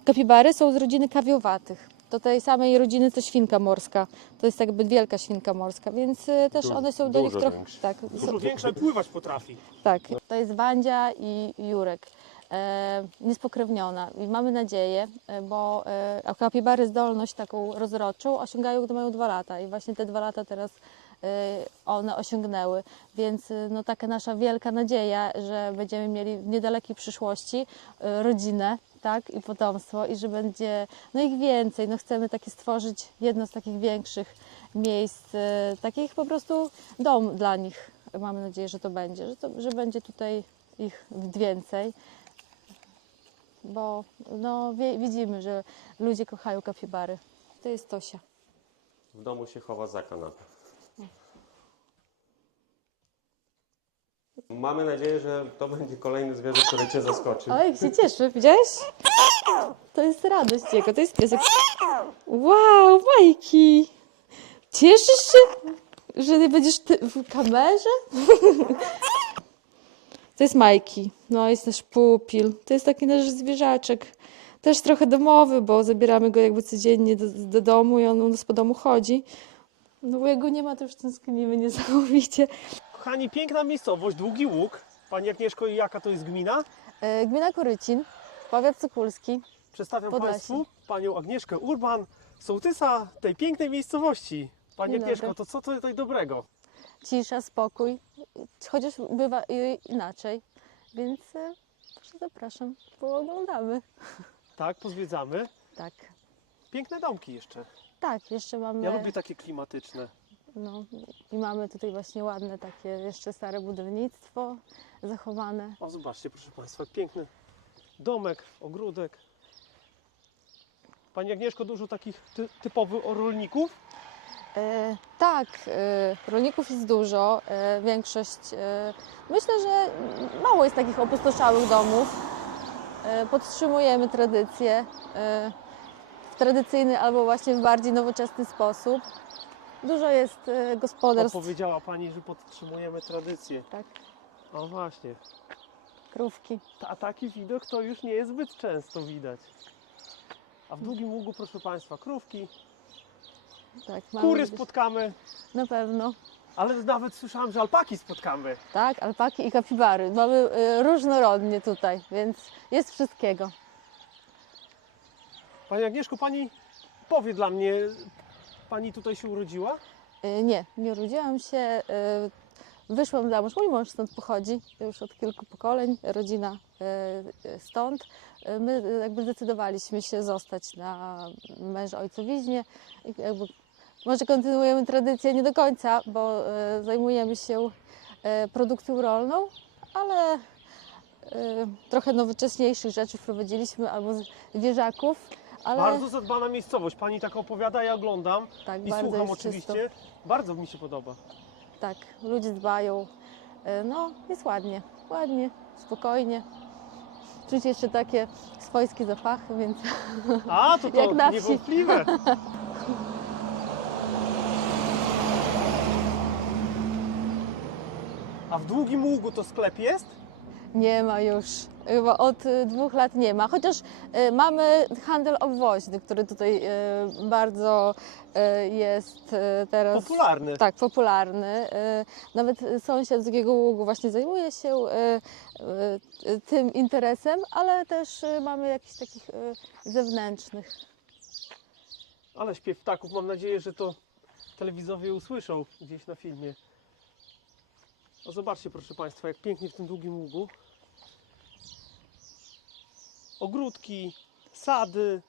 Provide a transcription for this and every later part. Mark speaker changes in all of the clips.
Speaker 1: Kapibary są z rodziny kawiowatych. Do tej samej rodziny co świnka morska. To jest jakby wielka świnka morska, więc też one są do nich
Speaker 2: dużo
Speaker 1: trochę...
Speaker 2: większe.
Speaker 1: Tak,
Speaker 3: Dużo większa i pływać potrafi.
Speaker 1: tak, to jest Wandzia i Jurek. Niespokrewniona i mamy nadzieję, bo kapibary zdolność taką rozrodczą osiągają, gdy mają 2 lata i właśnie te 2 lata teraz one osiągnęły, więc no taka nasza wielka nadzieja, że będziemy mieli w niedalekiej przyszłości rodzinę, tak, i potomstwo i że będzie no ich więcej, no chcemy takie stworzyć jedno z takich większych miejsc, takich po prostu dom dla nich. Mamy nadzieję, że to będzie, że będzie tutaj ich więcej, bo no, widzimy, że ludzie kochają kapibary. To jest Tosia.
Speaker 2: W domu się chowa za kanapę. Mamy nadzieję, że to będzie kolejne zwierzę, które Cię zaskoczy.
Speaker 1: Oj, jak się cieszy, widziałeś? To jest radość jego, to jest piesek. Wow, Majki! Cieszysz się, że nie będziesz w kamerze? To jest Majki, no jest nasz pupil, to jest taki nasz zwierzaczek. Też trochę domowy, bo zabieramy go jakby codziennie do domu i on u nas po domu chodzi. No bo jak go nie ma, to już tęsknimy niesamowicie.
Speaker 3: Kochani, piękna miejscowość, Długi Łuk. Pani Agnieszko, i jaka to jest gmina?
Speaker 1: Gmina Korycin, powiat Sokólski.
Speaker 3: Przedstawiam
Speaker 1: Podlasie.
Speaker 3: Państwu panią Agnieszkę Urban, sołtysa tej pięknej miejscowości. Pani
Speaker 1: Dzień
Speaker 3: Agnieszko,
Speaker 1: dobry.
Speaker 3: to co tutaj dobrego?
Speaker 1: Cisza, spokój, chociaż bywa inaczej, więc proszę zapraszam, pooglądamy.
Speaker 3: Tak, pozwiedzamy.
Speaker 1: Tak,
Speaker 3: Piękne domki jeszcze.
Speaker 1: tak, jeszcze mamy,
Speaker 3: Ja lubię takie klimatyczne.
Speaker 1: no i mamy tutaj właśnie ładne takie jeszcze stare budownictwo zachowane.
Speaker 3: O, zobaczcie, proszę Państwa, piękny domek, ogródek. Pani Agnieszko, dużo takich typowych rolników.
Speaker 1: Tak, rolników jest dużo, większość, myślę, że mało jest takich opustoszałych domów. Podtrzymujemy tradycję w tradycyjny albo właśnie w bardziej nowoczesny sposób. Dużo jest gospodarstw,
Speaker 3: Powiedziała Pani, że podtrzymujemy tradycję.
Speaker 1: tak,
Speaker 3: O właśnie,
Speaker 1: krówki.
Speaker 3: a taki widok to już nie jest zbyt często widać. A w Długim Ługu, proszę Państwa, krówki,
Speaker 1: Tak, mamy
Speaker 3: kury
Speaker 1: gdzieś-
Speaker 3: spotkamy,
Speaker 1: Na pewno.
Speaker 3: ale nawet słyszałam, że alpaki spotkamy.
Speaker 1: Tak, alpaki i kapibary. Mamy różnorodnie tutaj, więc jest wszystkiego.
Speaker 3: Pani Agnieszko, Pani powie dla mnie, Pani tutaj się urodziła?
Speaker 1: Nie urodziłam się, wyszłam za mąż. Mój mąż stąd pochodzi już od kilku pokoleń, rodzina stąd. My jakby zdecydowaliśmy się zostać na męża ojcowiźnie. I jakby może kontynuujemy tradycję nie do końca, bo zajmujemy się produkcją rolną, ale trochę nowocześniejszych rzeczy wprowadziliśmy albo zwierzaków. Ale
Speaker 3: Bardzo zadbana miejscowość. Pani tak opowiada, ja oglądam
Speaker 1: tak,
Speaker 3: i
Speaker 1: bardzo
Speaker 3: słucham
Speaker 1: jest
Speaker 3: oczywiście.
Speaker 1: czysto.
Speaker 3: Bardzo mi się podoba.
Speaker 1: Tak, ludzie dbają. No, jest ładnie, ładnie, spokojnie. Czuć jeszcze takie swojskie zapachy, więc
Speaker 3: A, to
Speaker 1: Jak na wsi.
Speaker 3: niewątpliwe. A w Długim Ługu to sklep jest?
Speaker 1: nie ma już. Chyba od 2 lat nie ma. Chociaż mamy handel obwoźny, który tutaj bardzo jest teraz
Speaker 3: Popularny.
Speaker 1: Tak, popularny. Nawet sąsiad z Długiego Ługu właśnie zajmuje się tym interesem, ale też mamy jakichś takich zewnętrznych.
Speaker 3: Ale śpiew ptaków, mam nadzieję, że to telewizowie usłyszą gdzieś na filmie. O, zobaczcie, proszę Państwa, jak pięknie w tym Długim Ługu. Ogródki, sady,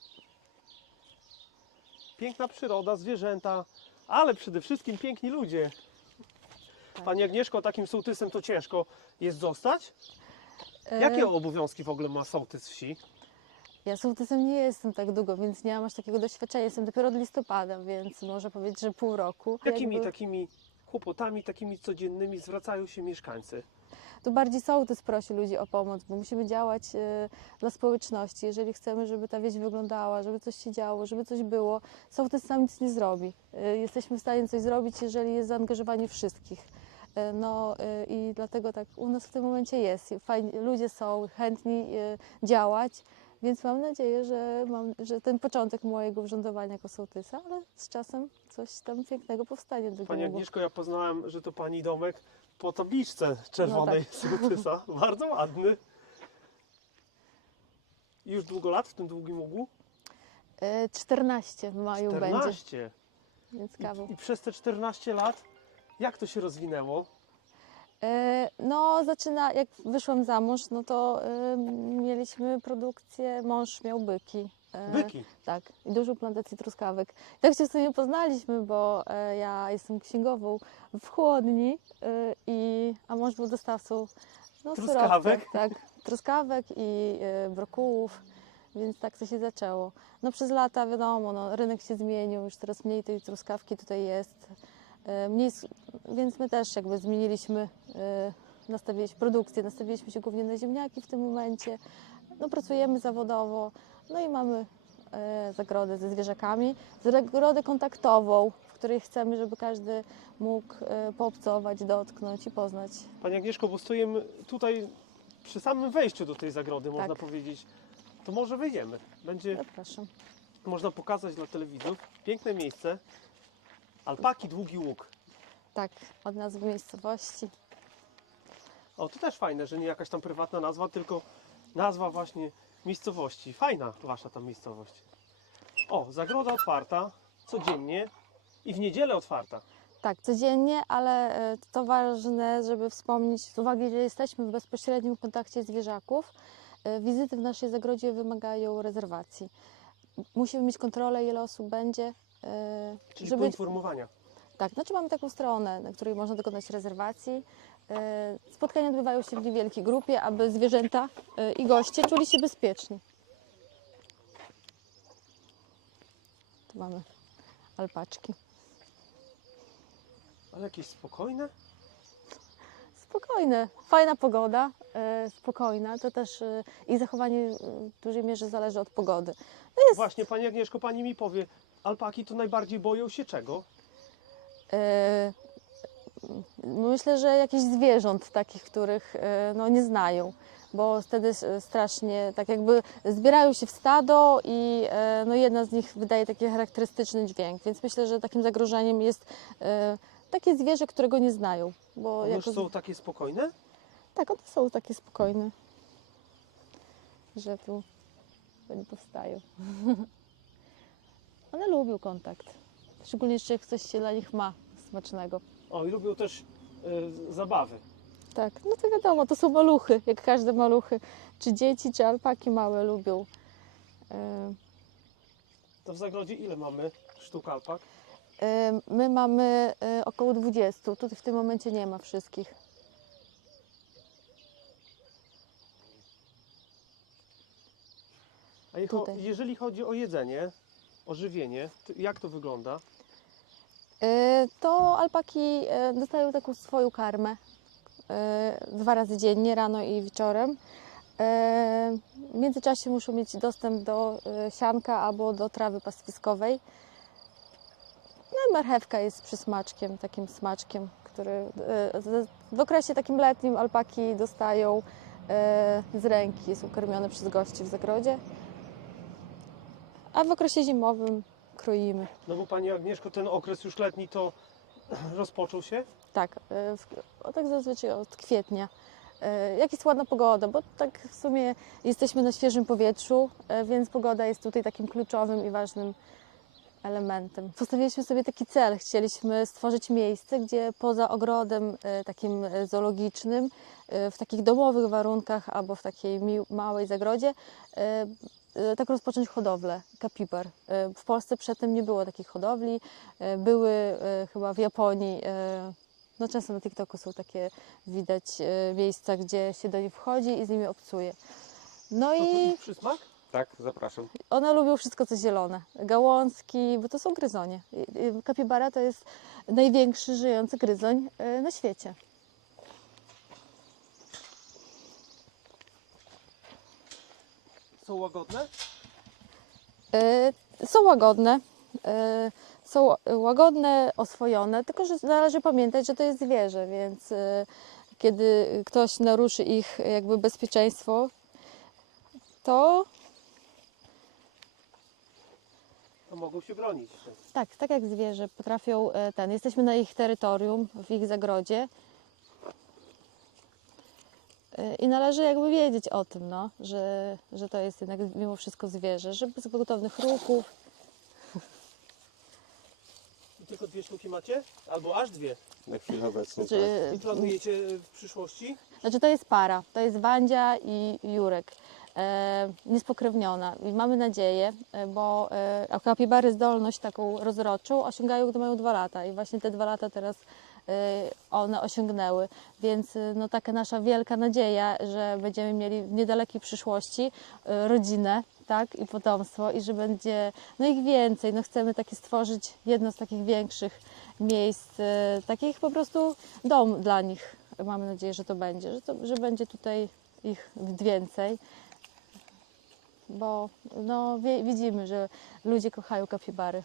Speaker 3: piękna przyroda, zwierzęta, ale przede wszystkim piękni ludzie.
Speaker 1: Tak.
Speaker 3: Pani Agnieszko, takim sołtysem to ciężko jest zostać? Jakie obowiązki w ogóle ma sołtys wsi?
Speaker 1: Ja sołtysem nie jestem tak długo, więc nie mam aż takiego doświadczenia. Jestem dopiero od listopada, więc można powiedzieć, że pół roku.
Speaker 3: Jakimi takimi kłopotami, takimi codziennymi zwracają się mieszkańcy?
Speaker 1: To bardziej sołtys prosi ludzi o pomoc, bo musimy działać dla społeczności. Jeżeli chcemy, żeby ta wieś wyglądała, żeby coś się działo, żeby coś było, sołtys sam nic nie zrobi. Jesteśmy w stanie coś zrobić, jeżeli jest zaangażowanie wszystkich. No i dlatego tak u nas w tym momencie jest. Fajnie, ludzie są chętni działać. Więc mam nadzieję, że ten początek mojego urządowania jako sołtysa, ale z czasem coś tam pięknego powstanie.
Speaker 3: Pani Agnieszko, ja poznałem, że to Pani domek po tabliczce czerwonej sołtysa. Bardzo ładny. I już długo lat w tym długim ługu?
Speaker 1: 14 w maju będzie,
Speaker 3: 14.
Speaker 1: więc kawał.
Speaker 3: I przez te 14 lat, jak to się rozwinęło?
Speaker 1: No, jak wyszłam za mąż, no to mieliśmy produkcję, mąż miał byki.
Speaker 3: Byki.
Speaker 1: Tak, i dużą plantację truskawek. Tak się w sumie poznaliśmy, bo ja jestem księgową w chłodni, a mąż był dostawcą
Speaker 3: Truskawek?
Speaker 1: surowców, tak, truskawek i brokułów, więc tak to się zaczęło. No przez lata wiadomo, no, rynek się zmienił, już coraz mniej tej truskawki tutaj jest. Więc my też jakby zmieniliśmy, nastawiliśmy produkcję, nastawiliśmy się głównie na ziemniaki w tym momencie. No, pracujemy zawodowo, no i mamy zagrodę ze zwierzakami, zagrodę kontaktową, w której chcemy, żeby każdy mógł poobcować, dotknąć i poznać.
Speaker 3: Pani Agnieszko, bo stoimy tutaj przy samym wejściu do tej zagrody, można
Speaker 1: Tak.
Speaker 3: powiedzieć. To może wejdziemy. Będzie
Speaker 1: Zapraszam.
Speaker 3: można pokazać dla telewidzów. Piękne miejsce. Alpaki, Długi Łuk.
Speaker 1: Tak, od nazwy miejscowości.
Speaker 3: O, to też fajne, że nie jakaś tam prywatna nazwa, tylko nazwa właśnie miejscowości. Fajna wasza tam miejscowość. O, zagroda otwarta codziennie i w niedzielę otwarta.
Speaker 1: Tak, codziennie, ale to ważne, żeby wspomnieć, z uwagi, że jesteśmy w bezpośrednim kontakcie zwierzaków, wizyty w naszej zagrodzie wymagają rezerwacji. Musimy mieć kontrolę, ile osób będzie.
Speaker 3: Czyli poinformowania.
Speaker 1: Tak, znaczy mamy taką stronę, na której można dokonać rezerwacji. Spotkania odbywają się w niewielkiej grupie, aby zwierzęta i goście czuli się bezpiecznie. Tu mamy alpaczki.
Speaker 3: Ale jakieś spokojne?
Speaker 1: Spokojne, fajna pogoda, spokojna. To też ich zachowanie w dużej mierze zależy od pogody. No jest,
Speaker 3: Właśnie, Pani Agnieszko, Pani mi powie, alpaki to najbardziej boją się czego?
Speaker 1: myślę, że jakichś zwierząt takich, których no, nie znają, bo wtedy strasznie tak jakby zbierają się w stado i no, jedna z nich wydaje taki charakterystyczny dźwięk, więc myślę, że takim zagrożeniem jest takie zwierzę, którego nie znają. Bo
Speaker 3: Już są takie spokojne?
Speaker 1: Tak, one są takie spokojne, że tu nie powstają. One lubią kontakt, szczególnie jeszcze jak coś się dla nich ma smacznego.
Speaker 3: O, i lubią też zabawy.
Speaker 1: Tak, no to wiadomo, to są maluchy, jak każde maluchy. Czy dzieci, czy alpaki małe lubią.
Speaker 3: To w zagrodzie ile mamy sztuk alpak?
Speaker 1: My mamy około 20, tutaj w tym momencie nie ma wszystkich.
Speaker 3: A
Speaker 1: Tutaj.
Speaker 3: jeżeli chodzi o jedzenie, o żywienie, to jak to wygląda?
Speaker 1: To alpaki dostają taką swoją karmę 2 razy dziennie, rano i wieczorem. W międzyczasie muszą mieć dostęp do sianka albo do trawy pastwiskowej. No i marchewka jest przysmaczkiem, takim smaczkiem, który w okresie takim letnim alpaki dostają z ręki, są karmione przez gości w zagrodzie. A w okresie zimowym kroimy.
Speaker 3: No bo Pani Agnieszko, ten okres już letni to rozpoczął się?
Speaker 1: Tak, tak zazwyczaj od kwietnia. Jak jest ładna pogoda, bo tak w sumie jesteśmy na świeżym powietrzu, więc pogoda jest tutaj takim kluczowym i ważnym elementem. Postawiliśmy sobie taki cel, chcieliśmy stworzyć miejsce, gdzie poza ogrodem takim zoologicznym, w takich domowych warunkach albo w takiej małej zagrodzie, tak rozpocząć hodowlę kapibar. W Polsce przedtem nie było takich hodowli, były chyba w Japonii. No często na TikToku są takie, widać miejsca, gdzie się do nich wchodzi i z nimi obcuje. No
Speaker 3: To
Speaker 1: i
Speaker 3: ich przysmak?
Speaker 2: Tak, zapraszam.
Speaker 1: one lubią wszystko, co zielone. Gałązki, bo to są gryzonie. Kapibara to jest największy żyjący gryzoń na świecie.
Speaker 3: Są łagodne?
Speaker 1: Są łagodne. Są łagodne, oswojone, tylko że należy pamiętać, że to jest zwierzę, więc kiedy ktoś naruszy ich jakby bezpieczeństwo, to
Speaker 3: mogą się bronić.
Speaker 1: Tak jak zwierzę, potrafią jesteśmy na ich terytorium, w ich zagrodzie i należy jakby wiedzieć o tym, no, że to jest jednak mimo wszystko zwierzę, że bez gwałtownych ruchów.
Speaker 3: I tylko 2 sztuki macie? Albo aż 2.
Speaker 2: Na chwilę obecną. Tak.
Speaker 1: Znaczy,
Speaker 3: I planujecie w przyszłości?
Speaker 1: Znaczy to jest para, to jest Wandzia i Jurek, niespokrewniona i mamy nadzieję, bo kapibary zdolność taką rozrodczą osiągają, gdy mają 2 lata i właśnie te 2 lata teraz one osiągnęły, więc no taka nasza wielka nadzieja, że będziemy mieli w niedalekiej przyszłości rodzinę, tak, i potomstwo i że będzie no ich więcej, no chcemy takie stworzyć jedno z takich większych miejsc, takich po prostu dom dla nich. Mamy nadzieję, że to będzie, że będzie tutaj ich więcej, bo no, widzimy, że ludzie kochają kapibary.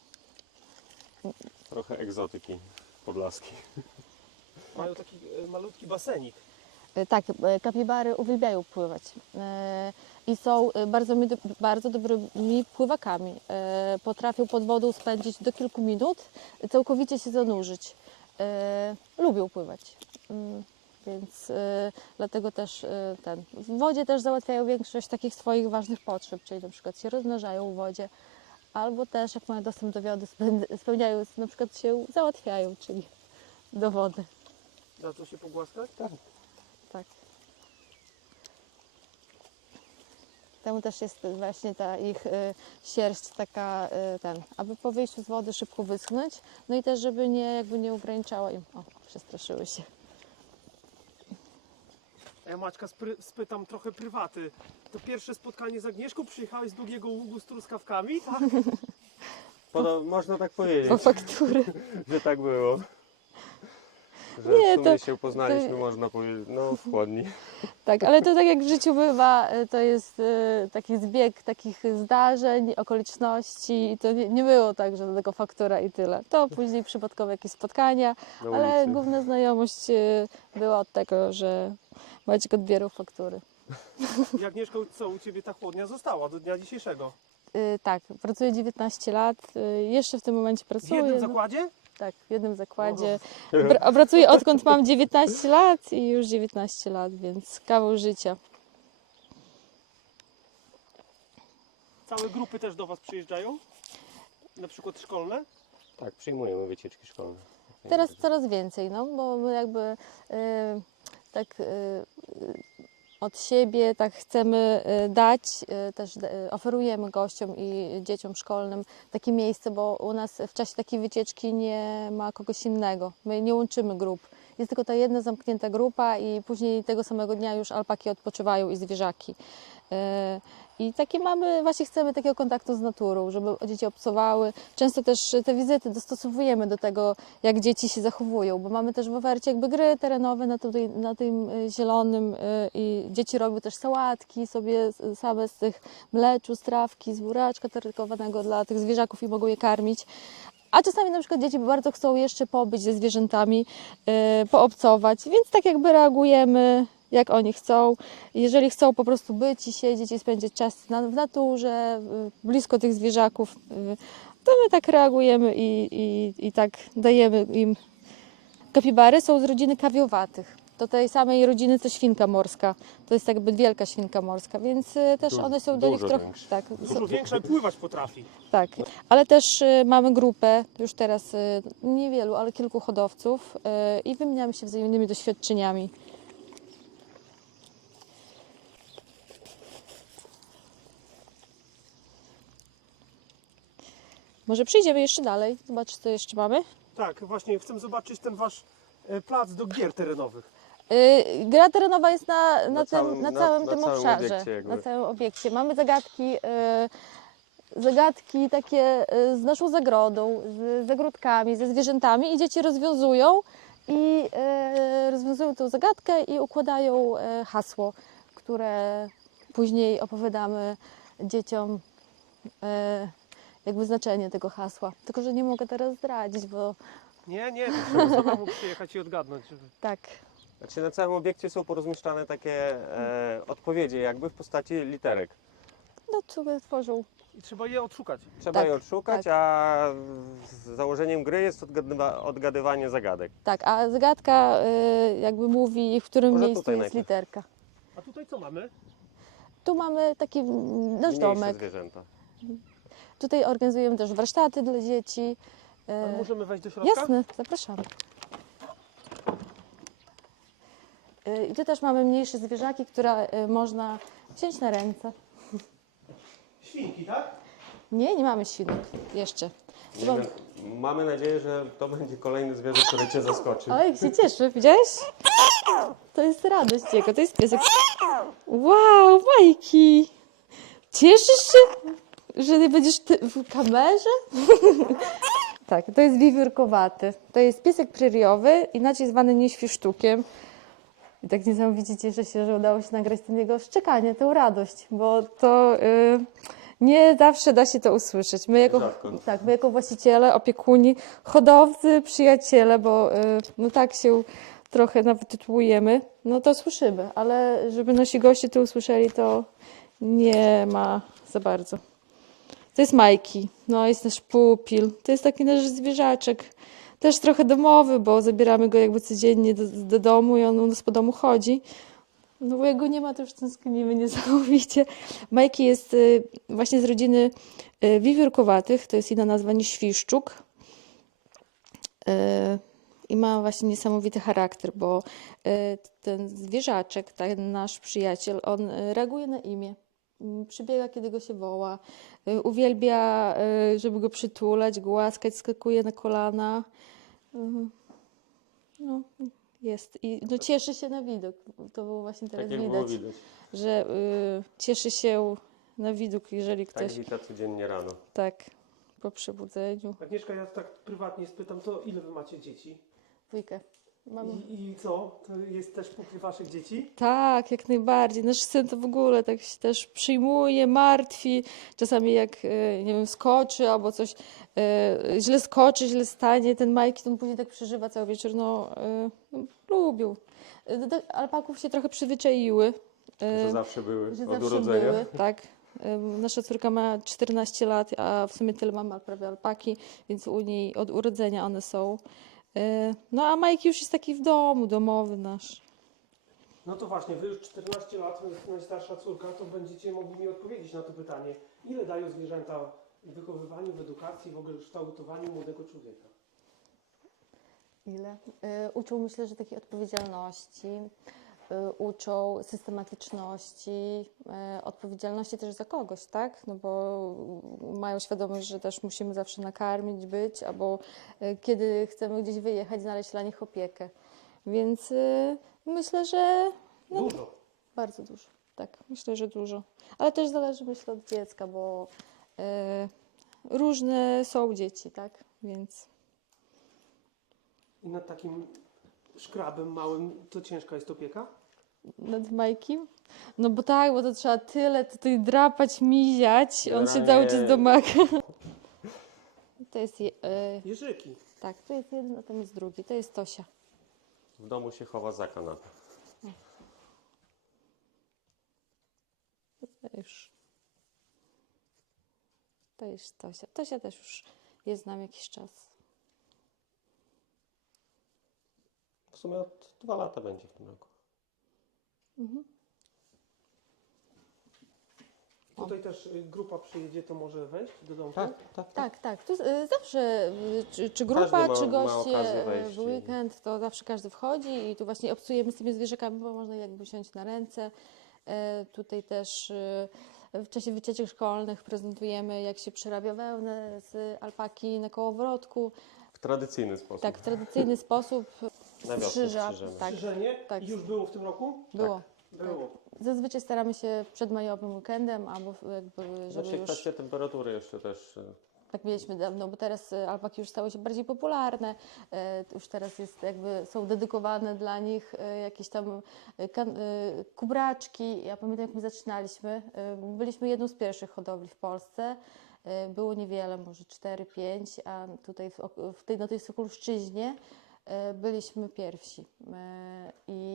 Speaker 2: Trochę egzotyki podlaskiej.
Speaker 3: Mają taki malutki basenik.
Speaker 1: Tak, kapibary uwielbiają pływać i są bardzo dobrymi pływakami. Potrafią pod wodą spędzić do kilku minut, całkowicie się zanurzyć. Lubią pływać. Więc dlatego też w wodzie też załatwiają większość takich swoich ważnych potrzeb, czyli na przykład się rozmnażają w wodzie, albo też jak mają dostęp do wody, spełniają, na przykład się załatwiają, czyli do wody.
Speaker 3: Dadzą się pogłaskać?
Speaker 1: Tak. Temu też jest właśnie ta ich sierść taka, aby po wyjściu z wody szybko wyschnąć, no i też żeby nie ograniczała im. O, przestraszyły się.
Speaker 3: A ja Maćka spytam trochę prywaty. To pierwsze spotkanie z Agnieszką, przyjechałeś z Długiego Ługu z truskawkami? Tak?
Speaker 2: Można tak powiedzieć,
Speaker 1: Po faktury.
Speaker 2: że tak było. Że
Speaker 1: Nie,
Speaker 2: w sumie
Speaker 1: to-
Speaker 2: się poznaliśmy, można powiedzieć, no w chłodni.
Speaker 1: Tak, ale to tak jak w życiu bywa, to jest taki zbieg takich zdarzeń, okoliczności i to nie było tak, że tylko faktura i tyle. To później przypadkowe jakieś spotkania,
Speaker 2: Na
Speaker 1: ale
Speaker 2: ulicy.
Speaker 1: główna znajomość była od tego, że Maciek odbierał faktury.
Speaker 3: I Agnieszka, co u Ciebie ta chłodnia została do dnia dzisiejszego?
Speaker 1: Tak, pracuję 19 lat, jeszcze w tym momencie
Speaker 3: W
Speaker 1: pracuję.
Speaker 3: jednym
Speaker 1: no,
Speaker 3: zakładzie?
Speaker 1: tak, w jednym zakładzie. Pracuję odkąd mam 19 lat i już 19 lat, więc kawał życia.
Speaker 3: Całe grupy też do Was przyjeżdżają? Na przykład szkolne?
Speaker 2: Tak, przyjmujemy wycieczki szkolne.
Speaker 1: Teraz coraz więcej, no, bo my jakby od siebie tak chcemy dać, też oferujemy gościom i dzieciom szkolnym takie miejsce, bo u nas w czasie takiej wycieczki nie ma kogoś innego. My nie łączymy grup. Jest tylko ta jedna zamknięta grupa i później tego samego dnia już alpaki odpoczywają i zwierzaki. I takie mamy, właśnie chcemy takiego kontaktu z naturą, żeby dzieci obcowały. Często też te wizyty dostosowujemy do tego, jak dzieci się zachowują, bo mamy też w ofercie jakby gry terenowe na tym zielonym i dzieci robią też sałatki sobie same z tych mleczu, z trawki, z buraczka tarkowanego dla tych zwierzaków i mogą je karmić. A czasami na przykład dzieci bardzo chcą jeszcze pobyć ze zwierzętami, poobcować, więc tak jakby reagujemy jak oni chcą. Jeżeli chcą po prostu być i siedzieć i spędzić czas w naturze, blisko tych zwierzaków, to my tak reagujemy i tak dajemy im. Kapibary są z rodziny kawiowatych. Do tej samej rodziny co świnka morska. To jest jakby wielka świnka morska, więc też one są do nich
Speaker 2: dużo
Speaker 1: trochę...
Speaker 2: większe.
Speaker 1: Tak,
Speaker 3: Dużo większa i pływać potrafi.
Speaker 1: tak, ale też mamy grupę, już teraz niewielu, ale kilku hodowców i wymieniamy się wzajemnymi doświadczeniami. Może przyjdziemy jeszcze dalej, zobacz co jeszcze mamy.
Speaker 3: Tak, właśnie chcę zobaczyć ten Wasz plac do gier terenowych.
Speaker 1: Gra terenowa jest na
Speaker 2: całym-
Speaker 1: całym
Speaker 2: na
Speaker 1: tym
Speaker 2: całym
Speaker 1: obszarze,
Speaker 2: obiekcie jakby.
Speaker 1: na całym obiekcie. Mamy zagadki takie z naszą zagrodą, z zagródkami, ze zwierzętami i dzieci rozwiązują tę zagadkę i układają hasło, które później opowiadamy dzieciom, jakby znaczenie tego hasła. Tylko że nie mogę teraz zdradzić, bo
Speaker 3: Nie, to trzeba samemu przyjechać i odgadnąć. Żeby...
Speaker 1: tak.
Speaker 2: Znaczy na całym obiekcie są porozmieszczane takie odpowiedzi jakby w postaci literek.
Speaker 1: No, sobie tworzą
Speaker 3: I trzeba je odszukać.
Speaker 2: Trzeba
Speaker 1: Tak,
Speaker 2: je odszukać,
Speaker 1: tak.
Speaker 2: a założeniem gry jest odgadywanie zagadek.
Speaker 1: Tak, a zagadka jakby mówi, w którym
Speaker 2: Może
Speaker 1: miejscu
Speaker 2: tutaj
Speaker 1: jest
Speaker 2: najpierw.
Speaker 1: literka.
Speaker 3: A tutaj co mamy?
Speaker 1: Tu mamy taki nasz
Speaker 2: Mniejsze
Speaker 1: domek.
Speaker 2: zwierzęta.
Speaker 1: Tutaj organizujemy też warsztaty dla dzieci.
Speaker 3: Ale możemy wejść do środka?
Speaker 1: Jasne, zapraszamy. I tu też mamy mniejsze zwierzaki, które można wziąć na ręce.
Speaker 3: Świnki, tak?
Speaker 1: Nie mamy świnek jeszcze. Chyba-
Speaker 2: Mamy nadzieję, że to będzie kolejne zwierzę, które Cię zaskoczy.
Speaker 1: Oj, jak się cieszy, widziałeś? To jest radość jego, to jest piesek. Wow, Majki! Cieszysz się, że nie będziesz ty w kamerze? Tak, to jest wiewiórkowaty. To jest piesek preriowy, inaczej zwany nieświsztukiem. I tak niesamowicie cieszę się, że udało się nagrać ten jego szczekanie, tę radość, bo to nie zawsze da się to usłyszeć.
Speaker 2: Rzadko.
Speaker 1: My jako właściciele, opiekuni, hodowcy, przyjaciele, bo no tak się trochę nawet tytułujemy, no to słyszymy, ale żeby nasi goście to usłyszeli, to nie ma za bardzo. To jest Majki, no jest nasz pupil, to jest taki nasz zwierzaczek, też trochę domowy, bo zabieramy go jakby codziennie do domu i on u nas po domu chodzi. No bo jak go nie ma, to już tęsknimy niesamowicie. Majki jest właśnie z rodziny wiewiórkowatych, to jest inna nazwa niż świszczuk. I ma właśnie niesamowity charakter, bo ten zwierzaczek, ten nasz przyjaciel, on reaguje na imię. Przybiega, kiedy go się woła. Uwielbia, żeby go przytulać, głaskać, skakuje na kolana. No, jest. I no, cieszy się na widok. To było właśnie teraz
Speaker 2: Tak jak było
Speaker 1: widać,
Speaker 2: widać.
Speaker 1: że cieszy się na widok, jeżeli
Speaker 2: Tak
Speaker 1: ktoś
Speaker 2: wita codziennie rano.
Speaker 1: tak po przebudzeniu.
Speaker 3: Agnieszka, ja tak prywatnie spytam, to ile wy macie dzieci?
Speaker 1: Dwójkę. Mamy.
Speaker 3: I co? To jest też pupil waszych dzieci?
Speaker 1: Tak, jak najbardziej. Nasz syn to w ogóle tak się też przyjmuje, martwi. Czasami jak, nie wiem, skoczy albo coś źle skoczy, źle stanie, ten Majki, to on później tak przeżywa cały wieczór. No, lubił. Do alpaków się trochę przyzwyczaiły.
Speaker 2: Że zawsze były
Speaker 1: Że
Speaker 2: od
Speaker 1: zawsze
Speaker 2: urodzenia.
Speaker 1: były, tak. Nasza córka ma 14 lat, a w sumie tyle mamy prawie alpaki, więc u niej od urodzenia one są. No a Majki już jest taki w domu, domowy nasz.
Speaker 3: No to właśnie, wy już 14 lat, to jest najstarsza córka, to będziecie mogli mi odpowiedzieć na to pytanie. Ile dają zwierzęta w wychowywaniu, w edukacji, w ogóle w kształtowaniu młodego człowieka?
Speaker 1: Ile? Uczą, myślę, że takiej odpowiedzialności, uczą systematyczności, odpowiedzialności też za kogoś, tak? No bo mają świadomość, że też musimy zawsze nakarmić, być, albo kiedy chcemy gdzieś wyjechać, znaleźć dla nich opiekę. Więc myślę, że
Speaker 3: Dużo.
Speaker 1: bardzo dużo. Tak, myślę, że dużo. Ale też zależy, myślę, od dziecka, bo różne są dzieci, tak? Więc
Speaker 3: I nad takim szkrabem małym to ciężka jest opieka?
Speaker 1: nad Majkiem? No bo tak, bo to trzeba tyle tutaj drapać, miziać. On się cały
Speaker 2: Generalnie-
Speaker 1: czas domaga. To jest,
Speaker 3: Jeżyki.
Speaker 1: tak, to jest jeden, a tam jest drugi. To jest Tosia.
Speaker 2: W domu się chowa za kanapę.
Speaker 1: To już. To jest Tosia. Tosia też już jest z nami jakiś czas.
Speaker 2: W sumie od 2 lata będzie w tym roku.
Speaker 3: Tutaj też grupa przyjedzie, to może wejść do domu?
Speaker 1: Tak, tak. Tu zawsze, czy grupa,
Speaker 2: Każdy ma-
Speaker 1: czy
Speaker 2: ma
Speaker 1: goście
Speaker 2: okazję wejść
Speaker 1: w weekend, to zawsze każdy wchodzi i tu właśnie obcujemy z tymi zwierzakami, bo można jakby siąść na ręce. Tutaj też w czasie wycieczek szkolnych prezentujemy, jak się przerabia wełnę z alpaki na kołowrotku.
Speaker 2: W tradycyjny sposób.
Speaker 1: Tak, w tradycyjny sposób.
Speaker 2: Na wiosnę
Speaker 1: Strzyża,
Speaker 2: strzyżemy.
Speaker 1: tak,
Speaker 3: Strzyżenie?
Speaker 1: tak.
Speaker 3: I już było w tym roku?
Speaker 1: było.
Speaker 3: Było.
Speaker 1: Zazwyczaj staramy się przed majowym weekendem, albo jakby, żeby
Speaker 2: Znaczy
Speaker 1: już...
Speaker 2: kwestia temperatury jeszcze też.
Speaker 1: Tak mieliśmy dawno, bo teraz alpaki już stały się bardziej popularne, już teraz jest jakby, są dedykowane dla nich jakieś tam kubraczki. Ja pamiętam, jak my zaczynaliśmy, byliśmy jedną z pierwszych hodowli w Polsce, było niewiele, może 4-5, a tutaj na tej Sokolszczyźnie byliśmy pierwsi. I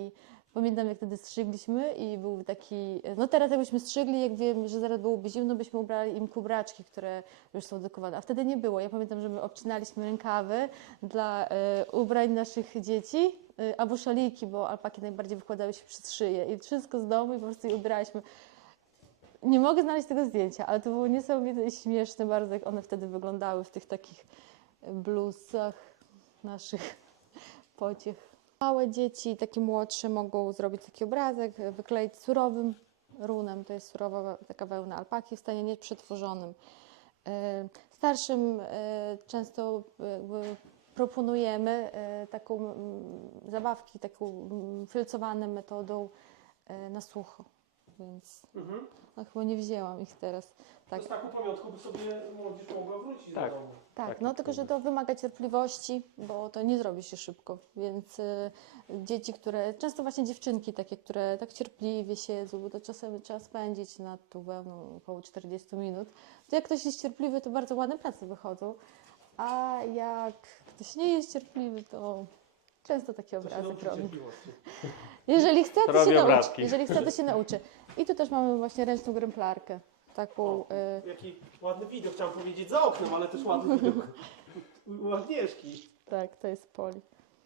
Speaker 1: Pamiętam, jak wtedy strzygliśmy i był taki, no teraz jakbyśmy strzygli, jak wiem, że zaraz byłoby zimno, byśmy ubrali im kubraczki, które już są dekowane, a wtedy nie było. Ja pamiętam, że my obcinaliśmy rękawy dla ubrań naszych dzieci, albo szaliki, bo alpaki najbardziej wykładały się przez szyję i wszystko z domu i po prostu je ubieraliśmy. Nie mogę znaleźć tego zdjęcia, ale to było niesamowicie śmieszne bardzo, jak one wtedy wyglądały w tych takich bluzach naszych pociech. Małe dzieci, takie młodsze, mogą zrobić taki obrazek, wykleić surowym runem, to jest surowa taka wełna alpaki w stanie nieprzetworzonym. Starszym często jakby proponujemy taką zabawki, taką filcowaną metodą na sucho, więc no, chyba nie wzięłam ich teraz. Tak.
Speaker 3: Z taką pamiątką by sobie młodzież mogła wrócić
Speaker 2: Tak.
Speaker 3: do domu.
Speaker 1: Tak,
Speaker 2: Tak,
Speaker 1: no
Speaker 2: tak,
Speaker 1: tylko, że
Speaker 2: tak.
Speaker 1: to wymaga cierpliwości, bo to nie zrobi się szybko, więc dzieci, które, często właśnie dziewczynki takie, które tak cierpliwie siedzą, bo to czasem trzeba spędzić nad tą wełną około 40 minut, to jak ktoś jest cierpliwy, to bardzo ładne prace wychodzą, a jak ktoś nie jest cierpliwy, to często taki
Speaker 3: To się
Speaker 1: obrazek
Speaker 3: nauczy
Speaker 1: robi.
Speaker 3: cierpliwości.
Speaker 1: Jeżeli chce, to
Speaker 2: Robi
Speaker 1: się nauczy.
Speaker 2: obrazki.
Speaker 1: Jeżeli chce, to się nauczy. I tu też mamy właśnie ręczną gremplarkę, taką...
Speaker 3: O, jaki ładny widok, chciałam powiedzieć za oknem, ale też ładny widok u Agnieszki.
Speaker 1: Tak, to jest poli.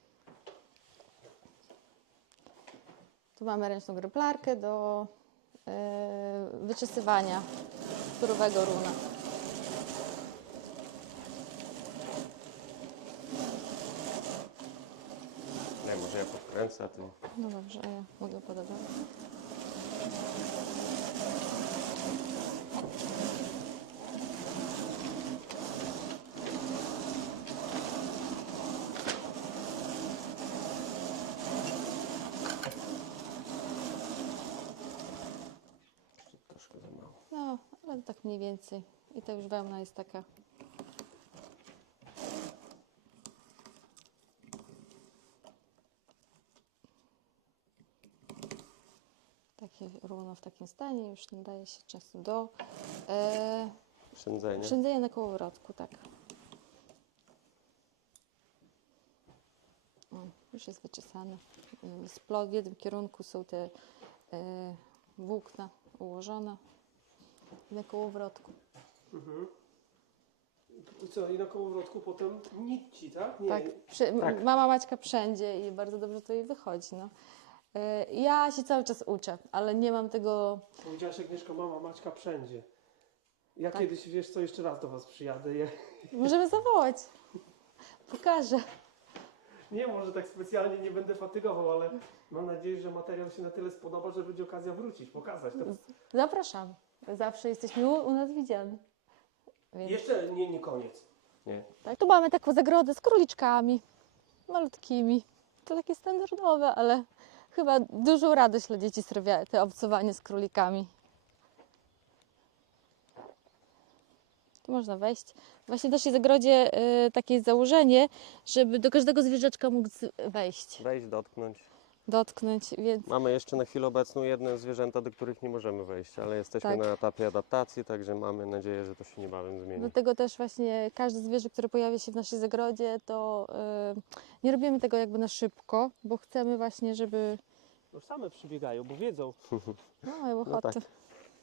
Speaker 1: Tu mamy ręczną gremplarkę do wyczesywania surowego runa.
Speaker 2: Nie, może ja podkręcę, a ty...
Speaker 1: No dobrze, a ja mogę podobać.
Speaker 2: Troszkę za mało.
Speaker 1: No, ale tak mniej więcej. I to już wełna jest taka. Takie runo w takim stanie już nadaje się często do
Speaker 2: Przędzenie.
Speaker 1: przędzenia na kołowrotku, tak. O, już jest wyczesane. W jednym kierunku są te włókna ułożone na kołowrotku.
Speaker 3: I co, i na kołowrotku potem nici, tak? Nie.
Speaker 1: Tak,
Speaker 2: Tak.
Speaker 1: mama Maćka wszędzie i bardzo dobrze to jej wychodzi. No. Ja się cały czas uczę, ale nie mam tego.
Speaker 3: Powiedziałaś, Agnieszka, mama Maćka wszędzie. Ja
Speaker 1: Tak.
Speaker 3: kiedyś, wiesz co, jeszcze raz do was przyjadę.
Speaker 1: Możemy zawołać. Pokażę.
Speaker 3: Nie, może tak specjalnie nie będę fatygował, ale mam nadzieję, że materiał się na tyle spodoba, że będzie okazja wrócić, pokazać to.
Speaker 1: Zapraszam. Zawsze jesteś u nas widziany. Więc,
Speaker 3: Jeszcze nie koniec.
Speaker 2: Nie.
Speaker 1: tak. Tu mamy taką zagrodę z króliczkami. Malutkimi. To takie standardowe, ale chyba dużą radość dla dzieci sprawia te obcowanie z królikami. Tu można wejść. Właśnie w naszej zagrodzie takie jest założenie, żeby do każdego zwierzaczka mógł wejść,
Speaker 2: Wejść, dotknąć.
Speaker 1: dotknąć, więc
Speaker 2: Mamy jeszcze na chwilę obecną jedne zwierzęta, do których nie możemy wejść, ale jesteśmy
Speaker 1: Tak.
Speaker 2: na etapie adaptacji, także mamy nadzieję, że to się niebawem zmieni.
Speaker 1: dlatego też właśnie każde zwierzę, które pojawia się w naszej zagrodzie, to nie robimy tego jakby na szybko, bo chcemy właśnie, żeby
Speaker 3: No same przybiegają, bo wiedzą.
Speaker 1: no, mają
Speaker 2: No
Speaker 1: ochotę.
Speaker 2: tak.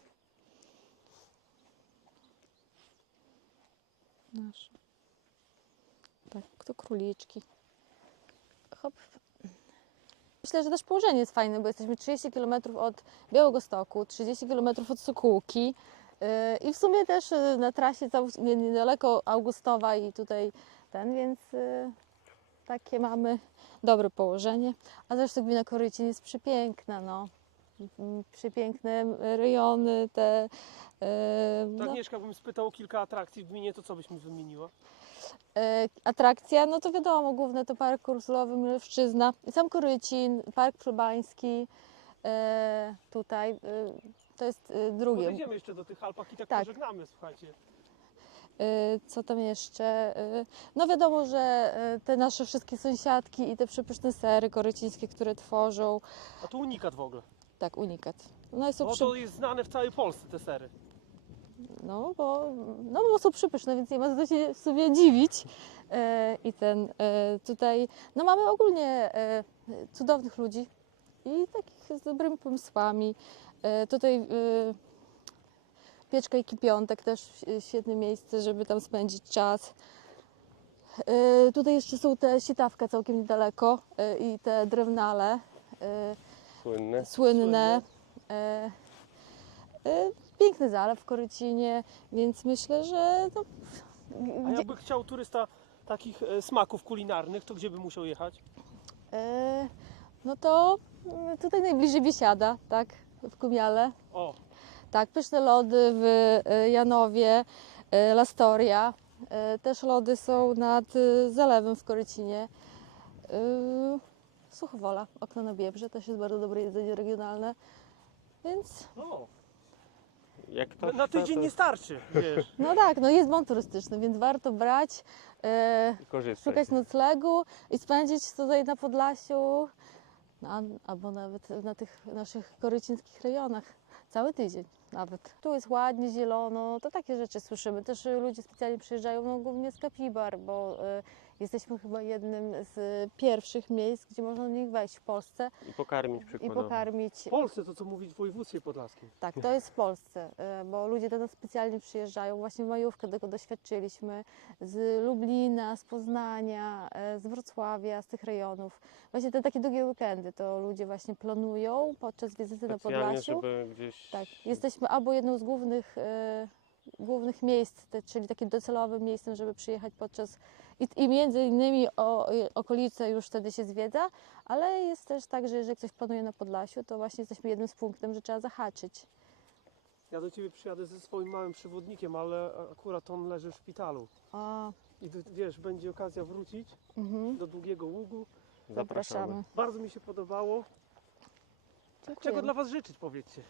Speaker 1: Nasze. Tak, to króliczki. Hop. Myślę, że też położenie jest fajne, bo jesteśmy 30 km od Białegostoku, 30 km od Sokółki i w sumie też na trasie niedaleko Augustowa i tutaj więc takie mamy dobre położenie. A zresztą gmina Korycin jest przepiękna, no. Przepiękne rejony, te...
Speaker 3: Tak, Agnieszka, bym spytał o kilka atrakcji w gminie, to co byś mi wymieniła?
Speaker 1: Atrakcja, no to wiadomo, główne to Park Urslowy, Milewszczyzna, sam Korycin, Park Przebański, tutaj, to jest drugie.
Speaker 3: Podejdziemy jeszcze do tych alpak i tak,
Speaker 1: Tak.
Speaker 3: pożegnamy, słuchajcie.
Speaker 1: Co tam jeszcze? No wiadomo, że te nasze wszystkie sąsiadki i te przepyszne sery korycińskie, które tworzą,
Speaker 3: A tu unikat w ogóle.
Speaker 1: tak, unikat. No, i są
Speaker 3: Bo to jest znane w całej Polsce, te sery.
Speaker 1: no bo są przepyszne, więc nie ma co się sobie dziwić. I tutaj, no mamy ogólnie cudownych ludzi, i takich z dobrymi pomysłami. Tutaj Pieczka i Kipiątek też świetne miejsce, żeby tam spędzić czas. Tutaj jeszcze są te Sitawka całkiem niedaleko i te Drewnale słynne. Piękny zalew w Korycinie, więc myślę, że no,
Speaker 3: A jakby chciał turysta takich smaków kulinarnych, to gdzie by musiał jechać?
Speaker 1: no to tutaj najbliżej Biesiada, tak, w Kumiale.
Speaker 3: O,
Speaker 1: Tak, pyszne lody w Janowie, Lastoria. Też lody są nad zalewem w Korycinie. Suchowola, Okno na Biebrze, też jest bardzo dobre jedzenie regionalne. Więc
Speaker 3: o.
Speaker 2: Jak ktoś
Speaker 3: Na
Speaker 2: chce,
Speaker 3: tydzień
Speaker 2: to
Speaker 3: nie starczy, wiesz.
Speaker 1: no tak, no jest bon turystyczny, więc warto brać,
Speaker 2: korzystaj.
Speaker 1: szukać noclegu i spędzić tutaj na Podlasiu, albo nawet na tych naszych korycińskich rejonach cały tydzień nawet. Tu jest ładnie, zielono, to takie rzeczy słyszymy. Też ludzie specjalnie przyjeżdżają, no głównie z Kapibar, bo jesteśmy chyba jednym z pierwszych miejsc, gdzie można do nich wejść w Polsce
Speaker 2: I pokarmić
Speaker 1: i
Speaker 2: przykładowo.
Speaker 1: pokarmić.
Speaker 3: W Polsce to co mówić w województwie podlaskim.
Speaker 1: Tak, to jest w Polsce, bo ludzie do nas specjalnie przyjeżdżają. Właśnie w majówkę tego doświadczyliśmy z Lublina, z Poznania, z Wrocławia, z tych rejonów. Właśnie te takie długie weekendy to ludzie właśnie planują podczas wizyty na
Speaker 2: Specjalnie,
Speaker 1: Podlasiu.
Speaker 2: żeby gdzieś...
Speaker 1: Tak, jesteśmy albo jedną z głównych miejsc, czyli takim docelowym miejscem, żeby przyjechać podczas i między innymi okolice już wtedy się zwiedza, ale jest też tak, że jeżeli ktoś planuje na Podlasiu, to właśnie jesteśmy jednym z punktów, że trzeba zahaczyć.
Speaker 3: Ja do Ciebie przyjadę ze swoim małym przewodnikiem, ale akurat on leży w szpitalu.
Speaker 1: O,
Speaker 3: I wiesz, będzie okazja wrócić do Długiego Ługu.
Speaker 1: zapraszamy.
Speaker 3: Bardzo mi się podobało. Czego
Speaker 1: Dziękujemy.
Speaker 3: dla Was życzyć, powiedzcie?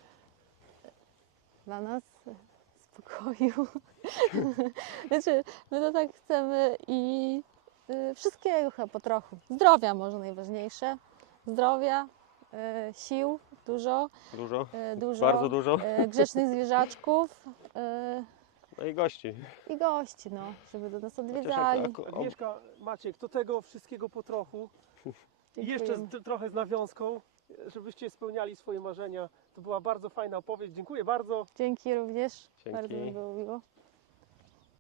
Speaker 1: Dla nas spokoju. Znaczy, my to tak chcemy i wszystkiego chyba po trochu. Zdrowia może najważniejsze. Zdrowia, sił dużo,
Speaker 2: Dużo?
Speaker 1: dużo,
Speaker 2: Bardzo dużo.
Speaker 1: grzecznych zwierzaczków
Speaker 2: No i gości.
Speaker 1: i gości, no, żeby do nas
Speaker 2: Chociaż
Speaker 1: odwiedzali.
Speaker 3: Agnieszka, Maciek, to tego wszystkiego po trochu. I jeszcze
Speaker 1: Dziękujemy.
Speaker 3: trochę z nawiązką, żebyście spełniali swoje marzenia. To była bardzo fajna opowieść. Dziękuję bardzo.
Speaker 1: Dzięki również.
Speaker 2: Dzięki.
Speaker 1: Bardzo mi było miło.